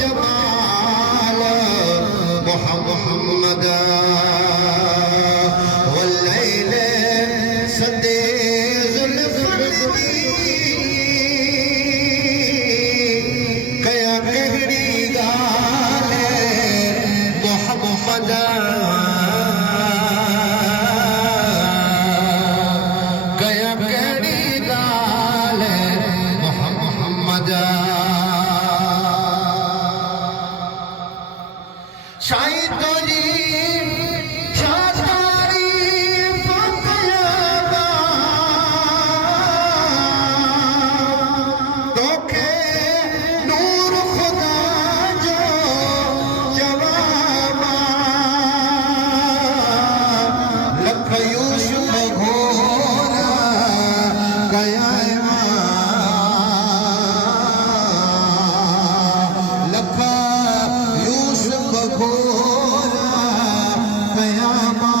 जमाल मोहम्मद वल्लैल सदे कया कहड़ी गाल मोहम्मद कया कहड़ी गाल मोहम्मद शाही तो जी शादारी फतयाबा तोखे नूर खुदा जो जवाबा लख यूसुफ घोरा गया लख यूसुफ घोरा कयामा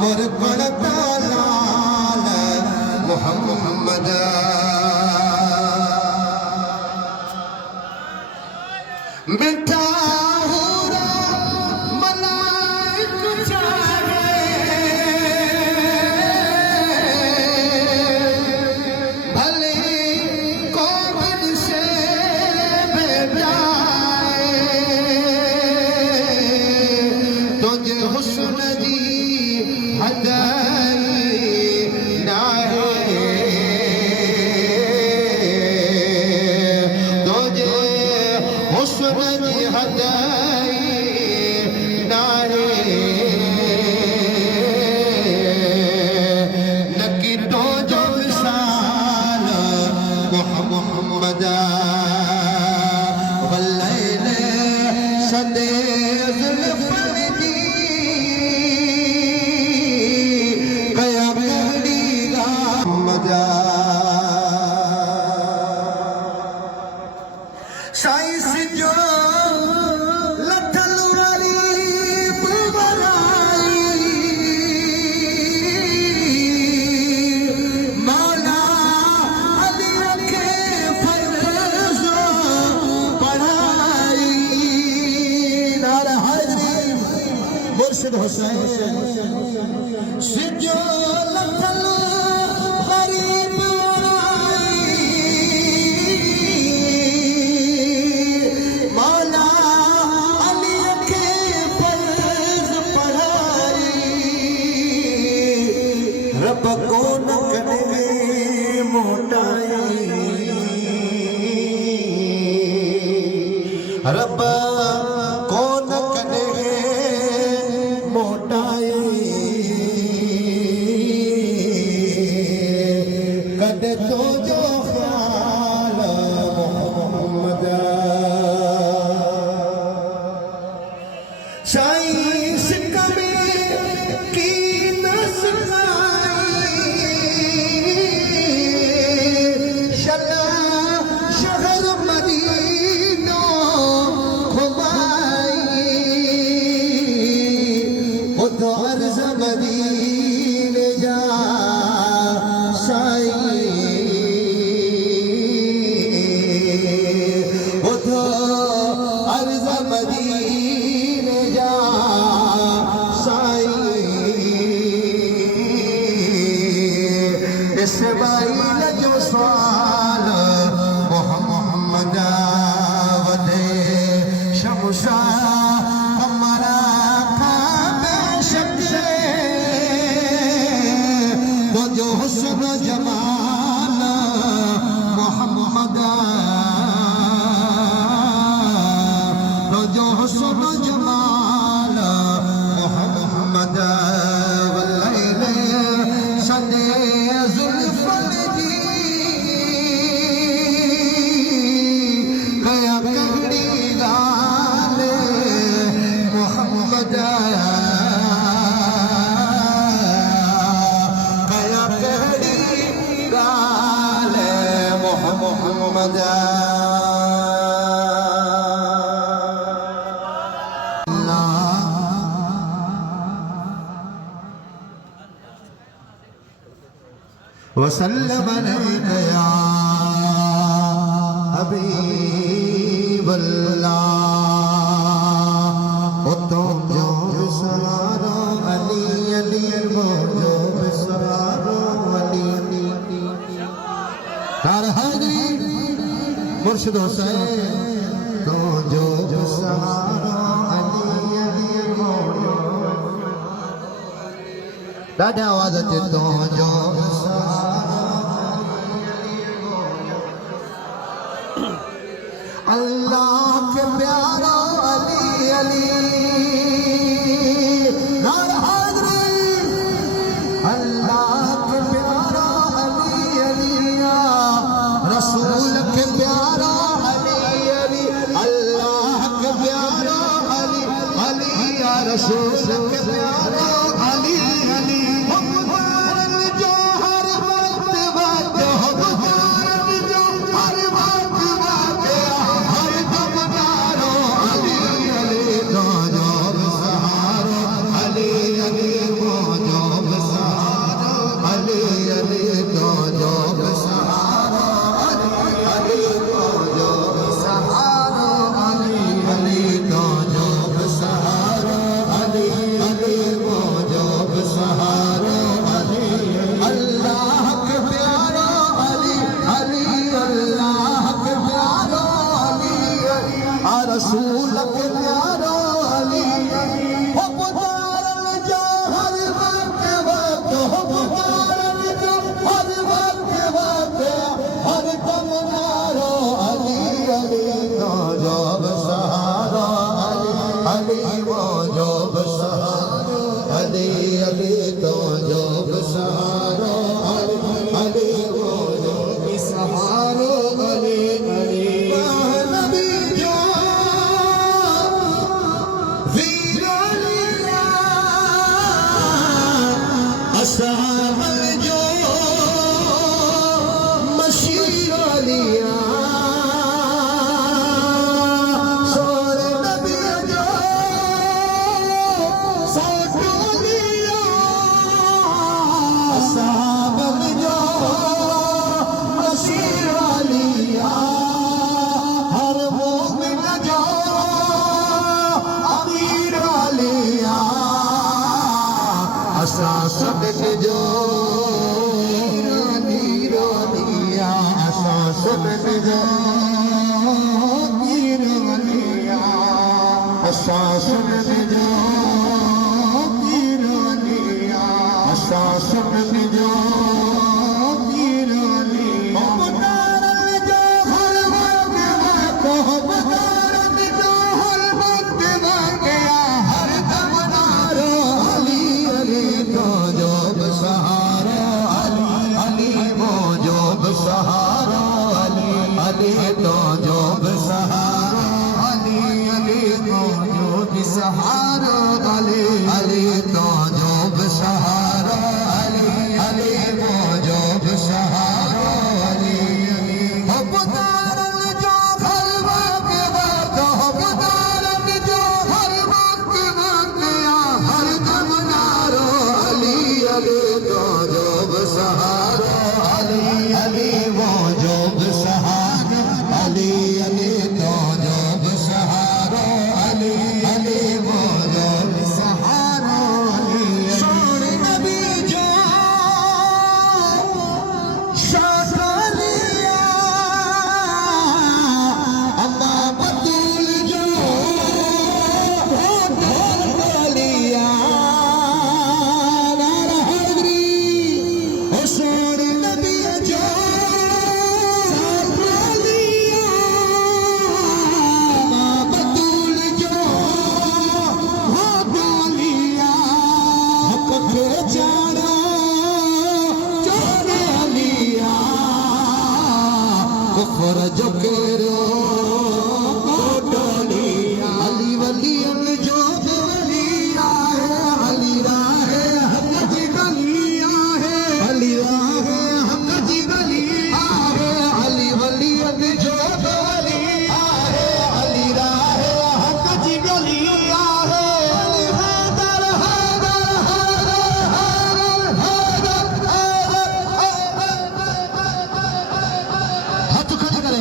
मोर पड़ता लाल मोहम्मद बेटा हुरा मलाइक चाहे भले कौन से बेजाए तुझे हुस्न दी हदाई नाहे तुझे हुस्न दी हदाई नाहे नकी तो जो विशाल मोहम्मद वल्लैल सदे जुल्फी कया कहड़ी गाल साइंस जो लथल वाली बुबराई मौला अली रखे फर्ज पढ़ाई नार हाजरी मुर्शिद हुसैन सिजो लथल गरीब मौला अली के फर्ज पढ़ाई रब को न करे मोटाई रब को न करे मोटाई कद तो जो ख्याल मोहम्मद साइंस कभी की नस्लाई शला शहर मदीनो घुमाई खुद अर्ज मदीने जा साई खुद अर्ज मदीने जा साई इसमाइल जो सवाल मोहम्मद वदे शमशा हमारा खाबे शक्शे तो जो हुस्न जमाल मोहम्मद तो जो हुस्न जमाल मोहम्मद वल्लैल सदे जुल्फी कया कहड़ी गाल मोहम्मद कया कहड़ी गाल मोहम्मद वसल्लम अलैका या अल्लाह तो जो सहारो अली अली वो जो सहारो अली तार हाजी मुर्शिद हुसैन तो जो सहारो अली अली वो ॾाढा आवाज़ अचे तो जो अल्लाह के प्यारा अली अली नार हाज़री अल्लाह के प्यारा अली अली रसूल के प्यारा अली अली अल्लाह के प्यारा अली अली रसूल के प्यारा अली अली रसूल के प्यारो अली हो पुकारन जो हर वक्त हो पुकारन जो हर वक्त हर दम नारो अली अली जो सहारा अली वो जो सहारा अली अली तो जो सहारा अली वो जो सहारा अली अली साहब जो मशीर लिया सोर नबी जो सोटो लिया साहब जो मशीर लिया हर मोमिन जो अमीर लिया असासक जो नीरोनिया असासक जो नीरोनिया असासक जो नीरोनिया असासक जो नीरोनिया सहारा अली अली तो जो सहारा अली अली तो जो सहारा अली अली तो जो सहारा अली अली वो जो सहारा अली अली हो पुकारन जो हर वक्त हो पुकारन जो हर वक्त हर दम नारो अली अली तो जो सहारा अली वो जो सहारा अली अली तो जो सहारा अली अली वो जो सहारा अली सोने नबी जो शालिया अम्मा बतूल जो लिया नारा हाज़री सोने नबी जो कुफर जो केरो डोलिया अली वली जो वलिया है अली राहे हक जी गलिया है अली राहे हक जी गलिया है अली वली जो वलिया है अली राहे हक जी गलिया है अली हैदर हैदर हैदर हैदर हैदर हाथ खड़े करे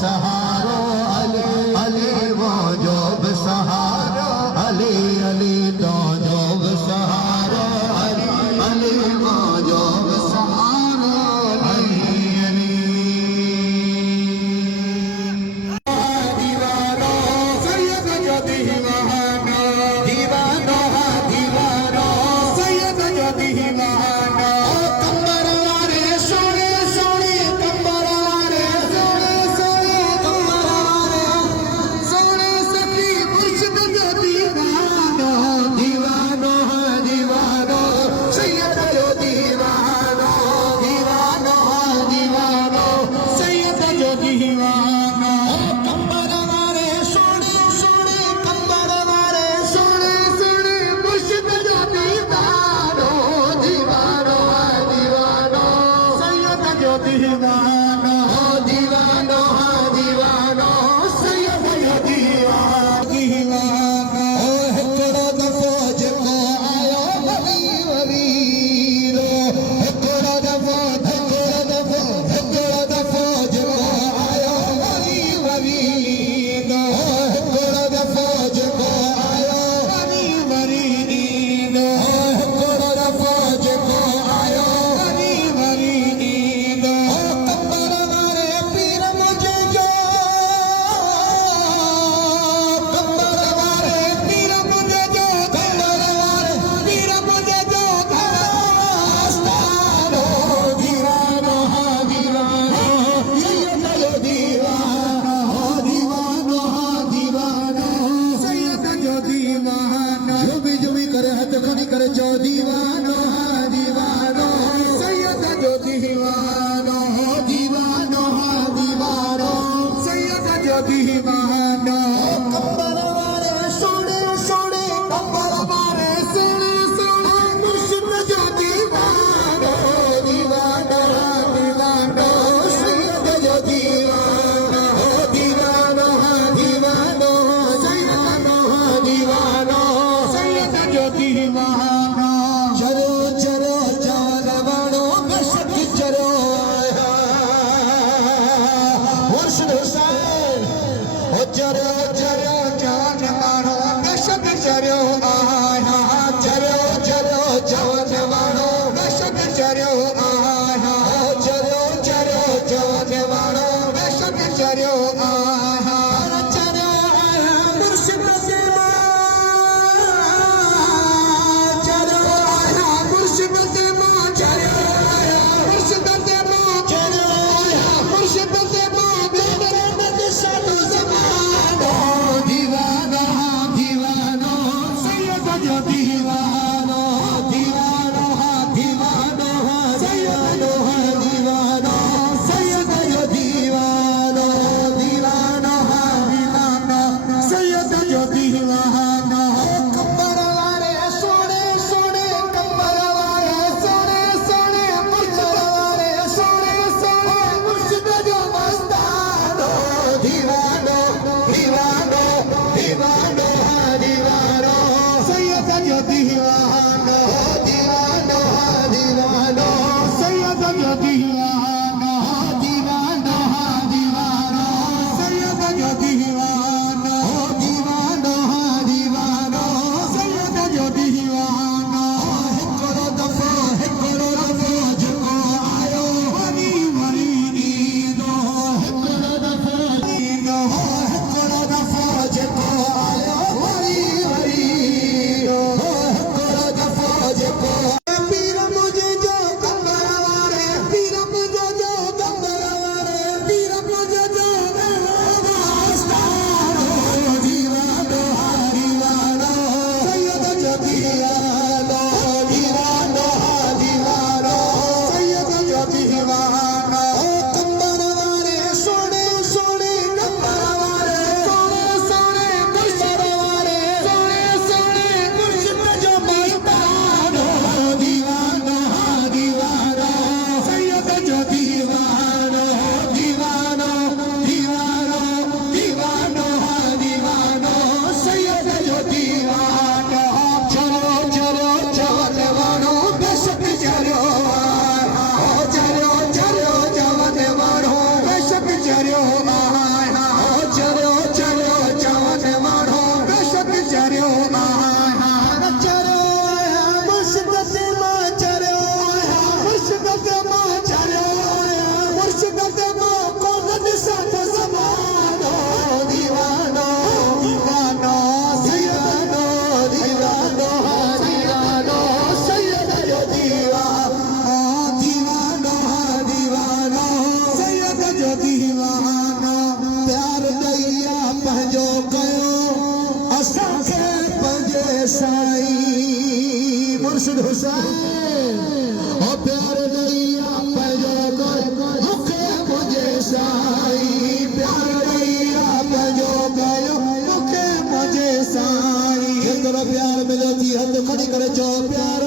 सहारो अली अली जो सहारो अली अली जो सहारो अली अली जो सहारो अली अली दीवानो सैयद जो दीवानो दीवानो दीवानो सैयद जो दीवानो कंबर वाले सोने सोने कंबर वाले सोने सोने कंबर वाले सोने सखी मुर्शिद जो दीवानो दीवानो दीवानो सैयद जो दीवानो दीवानो दीवानो सैयद जो दीवानो कंबर वाले सोने सोने कंबर वाले सोने सोने मुर्शिद जो दीवानो दीवानो दीवानो सैयद जो दीवानो दीवानो दीवानो सैयद जो दीवानो दीवानो हिकिड़ो दफ़ो जेको आयो वली वली हिकिड़ो दफ़ो जेको आयो वली वली हिकिड़ो दफ़ो जेको आयो वली वली हिकिड़ो दफ़ो जेको आयो वली वली कंबर वारे पीर मुझे जो कंबर वारे पीर मुझे जो कंबर वारे पीर मुझे जो आस्तानो दीवानो दीवानो सैयद जो दीवानो दीवानो दीवानो सैयद जो दीवानो जुबी करे हथ खड़ी करे जो दीवानो दीवानो सैयद जो दीवानो दीवानो दीवानो सैयद जो दीवानो कंबर वाले सोने सोने कंबर वाले सोने सोने मुर्शिद जो दीवानो दीवानो दीवानो सैयद जो दीवानो दीवानो दीवानो सैयद दीवानो सैयद जो दीवानो चलो चलो जान वाणो बेशक चलो मुर्शिद हुसैन ओ चलो चलो जान वाणो बेशक चलो आया चलो चलो जान वाणो बेशक चलो आया चलो चलो जान वाणो बेशक चलो आया चलो आया मुर्शिद से चलो आया मुर्शिद से चलो आया मुर्शिद से चलो आया मुर्शिद से दीवानो दीवानो सैयद जो दीवानो दीवानो दीवानो सैयद दीवानो सैयद जो दीवानो साईं मुर्शिद हुसैन ओ प्यार दैया पंहिंजो कयो मूंखे मुंहिंजे साईं प्यार दैया पंहिंजो कयो मूंखे मुंहिंजे साईं केतिरो प्यार मिलियो थी हथ खणी करे चओ प्यार